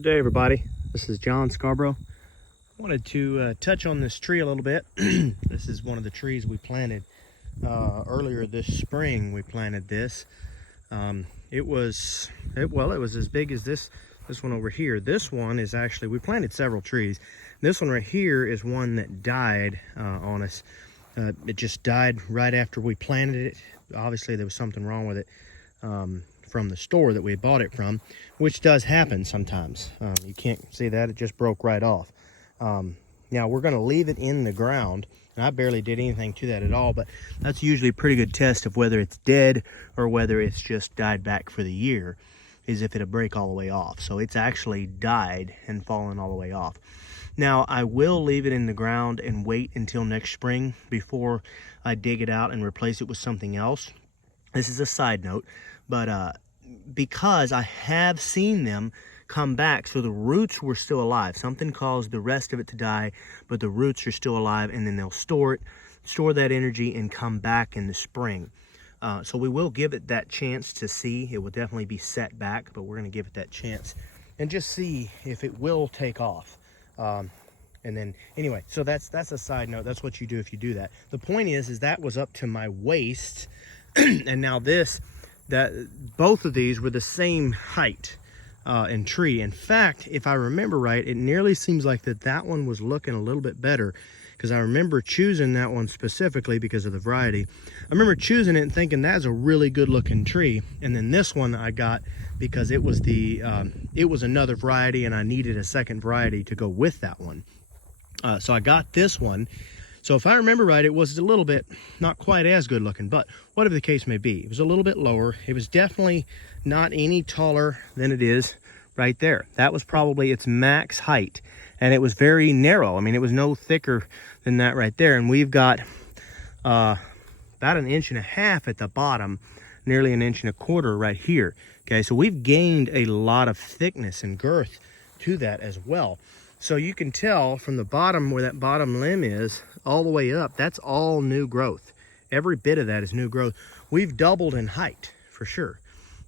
Good day, everybody. This is John Scarborough. Wanted to touch on this tree a little bit. This is one of the trees we planted earlier this spring. We planted this. It was as big as this one over here. This one is actually, we planted several trees. This one right here is one that died on us. It just died right after we planted it. Obviously, there was something wrong with it. From the store that we bought it from, which does happen sometimes. You can't see that, it just broke right off. Now we're going to leave it in the ground, and I barely did anything to that at all, but that's usually a pretty good test of whether it's dead or whether it's just died back for the year, is if it'll break all the way off. So it's actually died and fallen all the way off. Now I will leave it in the ground and wait until next spring before I dig it out and replace it with something else. This is a side note, but because I have seen them come back, so the roots were still alive. Something caused the rest of it to die, but the roots are still alive, and then they'll store that energy and come back in the spring. So we will give it that chance to see. It will definitely be set back, but we're going to give it that chance and just see if it will take off. And then anyway, so that's a side note. That's what you do if you do that. The point is that was up to my waist, and now both of these were the same height and tree. In fact, if I remember right, it nearly seems like that one was looking a little bit better, because I remember choosing that one specifically because of the variety. I remember choosing it and thinking that's a really good looking tree, and then this one I got because it was another variety, and I needed a second variety to go with that one. So I got this one. So if I remember right, it was a little bit, not quite as good looking, but whatever the case may be, it was a little bit lower. It was definitely not any taller than it is right there. That was probably its max height, and it was very narrow. I mean, it was no thicker than that right there. And we've got about 1.5 inches at the bottom, nearly 1.25 inches right here. Okay, so we've gained a lot of thickness and girth to that as well. So you can tell from the bottom, where that bottom limb is, all the way up, that's all new growth. Every bit of that is new growth. We've doubled in height for sure,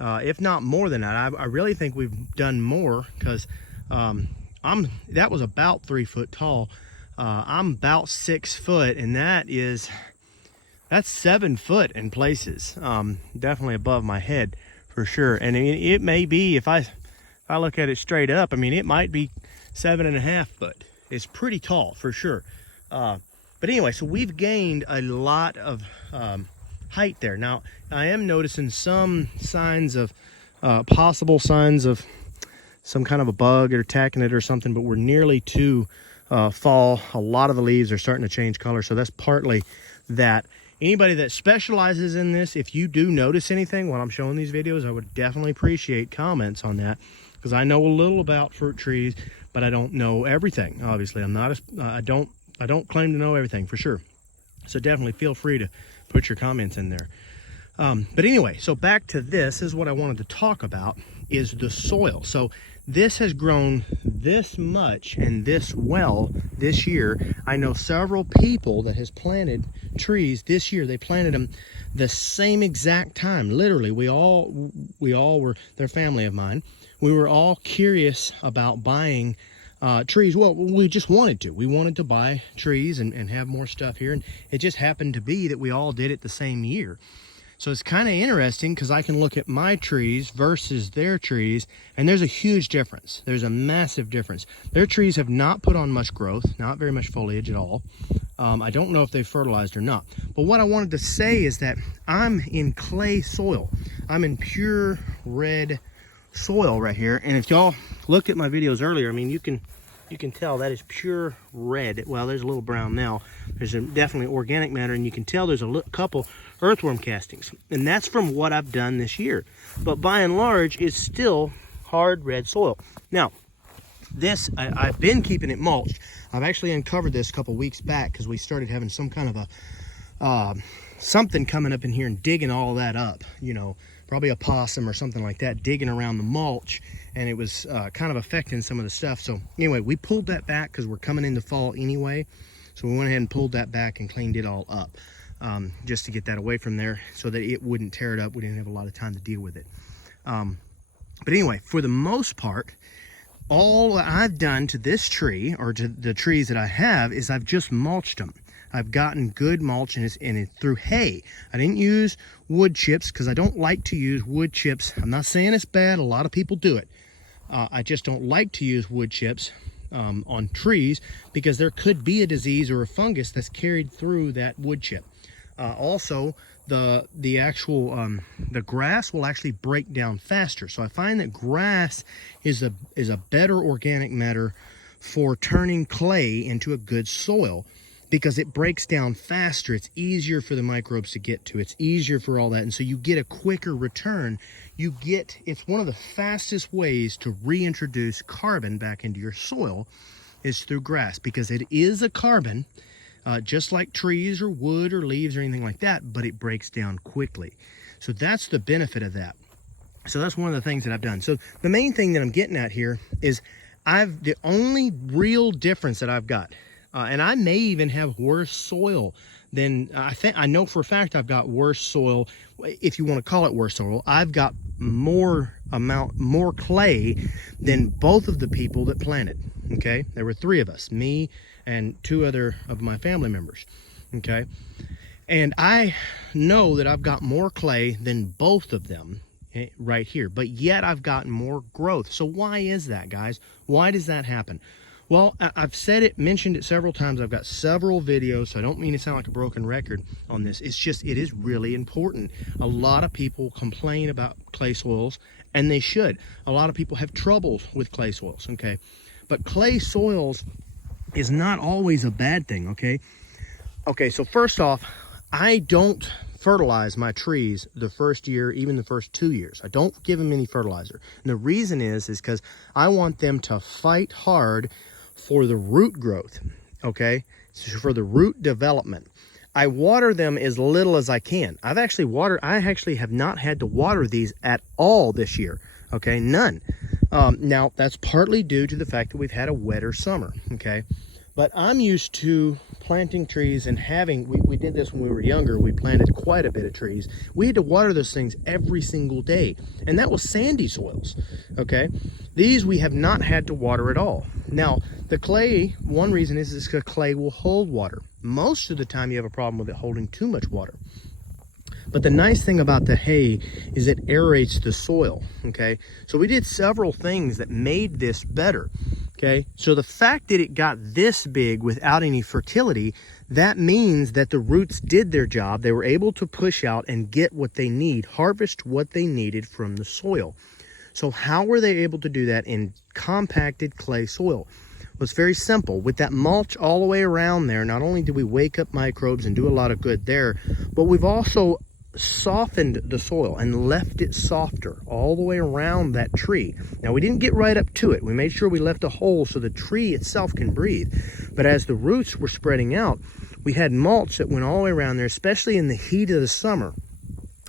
if not more than that. I really think we've done more, because that was about 3 foot tall. I'm about 6 foot, and that's 7 foot in places. Definitely above my head for sure. And it may be, if I look at it straight up, I mean, it might be 7.5 foot. It's pretty tall for sure. But anyway, so we've gained a lot of height there. Now, I am noticing some signs of, possible signs of some kind of a bug or attacking it or something, but we're nearly to fall. A lot of the leaves are starting to change color, so that's partly that. Anybody that specializes in this, if you do notice anything while I'm showing these videos, I would definitely appreciate comments on that, because I know a little about fruit trees, but I don't know everything. Obviously, I don't claim to know everything for sure. So definitely feel free to put your comments in there. But anyway, so back to this is what I wanted to talk about, is the soil. So this has grown this much and this well this year. I know several people that has planted trees this year. They planted them the same exact time. Literally, we all were, they're family of mine. We were all curious about buying trees. Well, we just wanted to. We wanted to buy trees and have more stuff here. And it just happened to be that we all did it the same year. So it's kind of interesting, because I can look at my trees versus their trees, and there's a huge difference. There's a massive difference. Their trees have not put on much growth, not very much foliage at all. I don't know if they've fertilized or not. But what I wanted to say is that I'm in clay soil. I'm in pure red soil right here. And if y'all looked at my videos earlier, I mean, you can tell that is pure red. Well, there's a little brown now. There's definitely organic matter, and you can tell there's a couple earthworm castings, and that's from what I've done this year. But by and large, it's still hard red soil. Now, this, I've been keeping it mulched. I've actually uncovered this a couple weeks back, because we started having some kind of a something coming up in here and digging all that up, you know, probably a possum or something like that, digging around the mulch, and it was kind of affecting some of the stuff. So anyway, we pulled that back because we're coming into fall anyway. So we went ahead and pulled that back and cleaned it all up, just to get that away from there so that it wouldn't tear it up. We didn't have a lot of time to deal with it. But anyway, for the most part, all I've done to this tree, or to the trees that I have, is I've just mulched them. I've gotten good mulch, and it's through hay. I didn't use wood chips because I don't like to use wood chips. I'm not saying it's bad. A lot of people do it. I just don't like to use wood chips on trees because there could be a disease or a fungus that's carried through that wood chip. Also, the actual the grass will actually break down faster. So I find that grass is a better organic matter for turning clay into a good soil, because it breaks down faster. It's easier for the microbes to get to. It's easier for all that. And so you get a quicker return. It's one of the fastest ways to reintroduce carbon back into your soil is through grass, because it is a carbon, just like trees or wood or leaves or anything like that, but it breaks down quickly. So that's the benefit of that. So that's one of the things that I've done. So the main thing that I'm getting at here is the only real difference that I've got, and I may even have worse soil than, I know for a fact I've got worse soil, if you want to call it worse soil. I've got more clay than both of the people that planted, okay? There were 3 of us, me and 2 other of my family members, okay? And I know that I've got more clay than both of them right here, but yet I've gotten more growth. So why is that, guys? Why does that happen? Well, I've mentioned it several times. I've got several videos, so I don't mean to sound like a broken record on this. It's just, it is really important. A lot of people complain about clay soils, and they should. A lot of people have troubles with clay soils, okay? But clay soils is not always a bad thing, okay? Okay, so first off, I don't fertilize my trees the first year, even the first 2 years. I don't give them any fertilizer. And the reason is because I want them to fight hard for the root growth, okay? So for the root development. I water them as little as I can. I actually have not had to water these at all this year, okay? None. Now, that's partly due to the fact that we've had a wetter summer, okay? But I'm used to planting trees and we did this when we were younger. We planted quite a bit of trees. We had to water those things every single day. And that was sandy soils, okay? These we have not had to water at all. Now, the clay, one reason is because clay will hold water. Most of the time you have a problem with it holding too much water. But the nice thing about the hay is it aerates the soil, okay? So we did several things that made this better. Okay, so the fact that it got this big without any fertility, that means that the roots did their job. They were able to push out and get what they need, harvest what they needed from the soil. So how were they able to do that in compacted clay soil? Well, it's very simple. With that mulch all the way around there, not only did we wake up microbes and do a lot of good there, but we've also softened the soil and left it softer all the way around that tree. Now, we didn't get right up to it. We made sure we left a hole so the tree itself can breathe. But as the roots were spreading out, we had mulch that went all the way around there, especially in the heat of the summer.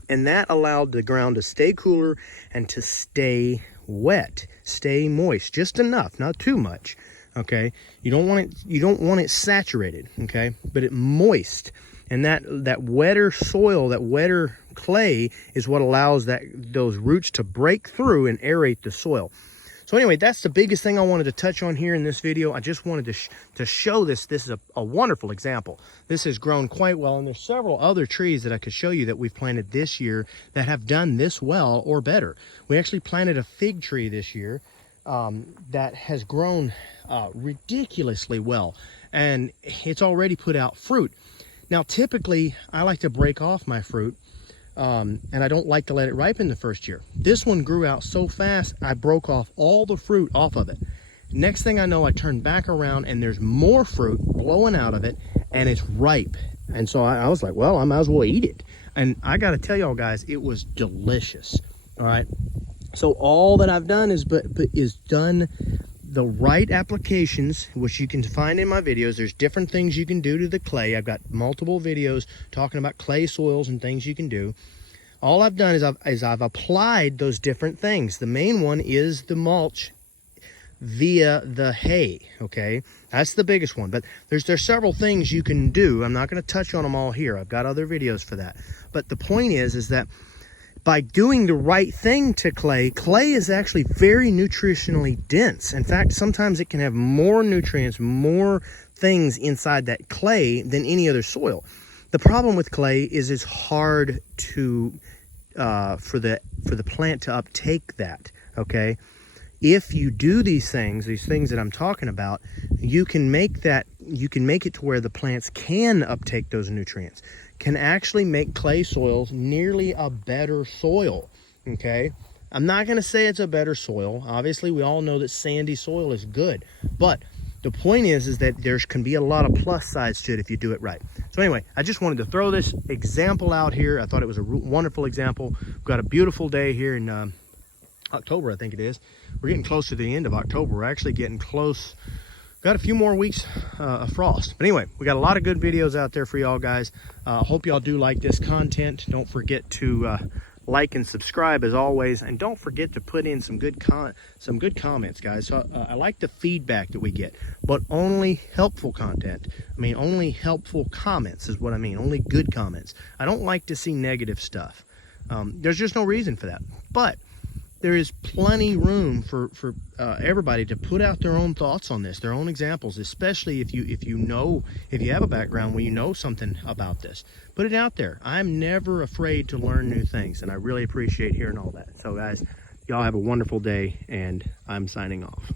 And that allowed the ground to stay cooler and to stay wet, stay moist, just enough, not too much. Okay, you don't want it saturated, okay, but it moist. And that wetter soil, that wetter clay is what allows those roots to break through and aerate the soil. So anyway, that's the biggest thing I wanted to touch on here in this video. I just wanted to show this. This is a wonderful example. This has grown quite well, and there's several other trees that I could show you that we've planted this year that have done this well or better. We actually planted a fig tree this year that has grown ridiculously well, and it's already put out fruit. Now, typically, I like to break off my fruit, and I don't like to let it ripen the first year. This one grew out so fast, I broke off all the fruit off of it. Next thing I know, I turned back around, and there's more fruit blowing out of it, and it's ripe. And so I was like, well, I might as well eat it. And I got to tell y'all guys, it was delicious, all right? So all that I've done is done the right applications, which you can find in my videos. There's different things you can do to the clay. I've got multiple videos talking about clay soils and things you can do. All I've done is I've applied those different things. The main one is the mulch via the hay, okay? That's the biggest one, but there's several things you can do. I'm not going to touch on them all here. I've got other videos for that. But the point is that by doing the right thing to clay, clay is actually very nutritionally dense. In fact, sometimes it can have more nutrients, more things inside that clay than any other soil. The problem with clay is it's hard to for the plant to uptake that. Okay, if you do these things that I'm talking about, you can make it to where the plants can uptake those nutrients, can actually make clay soils nearly a better soil. Okay, I'm not going to say it's a better soil. Obviously, we all know that sandy soil is good, but the point is that there can be a lot of plus sides to it if you do it right. So anyway, I just wanted to throw this example out here. I thought it was a wonderful example. We've got a beautiful day here in October, I think it is. We're getting close to the end of October. We're actually getting close. Got a few more weeks of frost. But anyway, we got a lot of good videos out there for y'all guys. Hope y'all do like this content. Don't forget to like and subscribe as always, and don't forget to put in some good comments, guys. So I like the feedback that we get, but only helpful content. I mean, only helpful comments is what I mean. Only good comments. I don't like to see negative stuff. There's just no reason for that. But there is plenty room for everybody to put out their own thoughts on this, their own examples, especially if you have a background where you know something about this. Put it out there. I'm never afraid to learn new things, and I really appreciate hearing all that. So guys, y'all have a wonderful day, and I'm signing off.